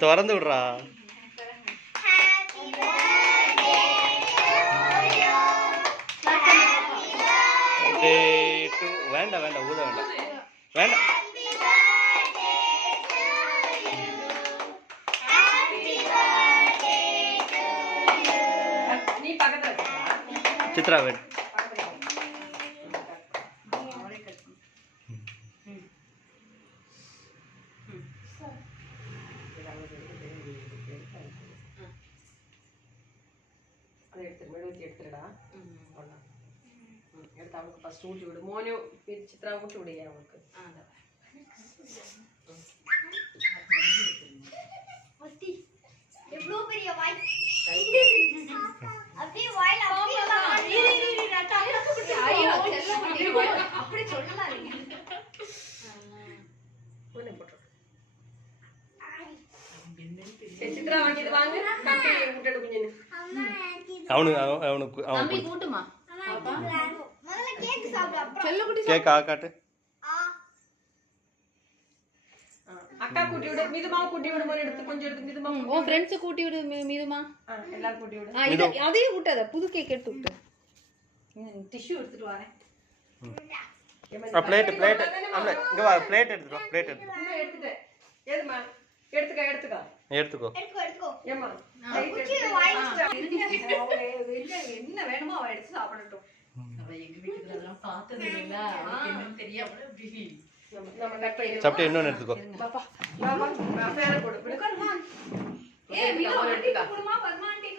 திறந்து விடுறா. வேண்டாம் வேண்டாம் ஊத வேண்டாம் வேண்டாம். சித்ரா வேணும். அவளுக்கு ஃபர்ஸ்ட் ஊட்டி விடு. மோனு சித்ரா ஊட்டி விடுங்க அவளுக்கு. எவ்வளோ பெரிய வாய் அப்படியே வாயில அப்படி சொல்லலாதீங்க. சித்ரா வாங்கிட்டு வாங்க. கட்டி விட்டுடு குஞ்சினு. அவனுக்கு தம்பி கூட்டுமா முதல்ல கேக் சாப்பிடு அப்புறம் செல்ல குட்டி கேக் ஆக்காட்டு. அக்கா கூட்டி விடு. மிதுமாவை கூட்டி விடு. மோனு எடுத்து கொஞ்சம் எடுத்து மிதுமா. ஓ ஃப்ரெண்ட்ஸ் கூட்டி விடு மீதுமா. எல்லாரும் கூட்டி விடு. இது அதையும் விட்டாத. புது கேக் எடுத்து விட்டு. டிஷ்யூ எடுத்துட்டு வரேன். பிளேட் பிளேட் அம்மா இங்க வா. பிளேட் எடுத்துட்டு வா. பிளேட் எடுத்துட்டேன். ஏதுமா எடுத்துக்க எடுத்துக்க எடுத்துக்கோ. எடுத்துக்கோ. ஏமா குச்சி வாயில என்ன வேணுமோ அவ எடுத்து சாப்பிடட்டும். அவ எங்க வீட்டுக்கு அதெல்லாம் பார்த்தது இல்ல. அவளுக்கு என்னன்னு தெரியாம அப்படி நம்ம கட் பண்ணி சாப்பிட்டு இன்னொன்னு எடுத்துக்கோ. பாப்பா பாப்பா ஃபேர போடு. ஏய் மீனா ஆண்டி குடுமா பத்மா ஆண்டி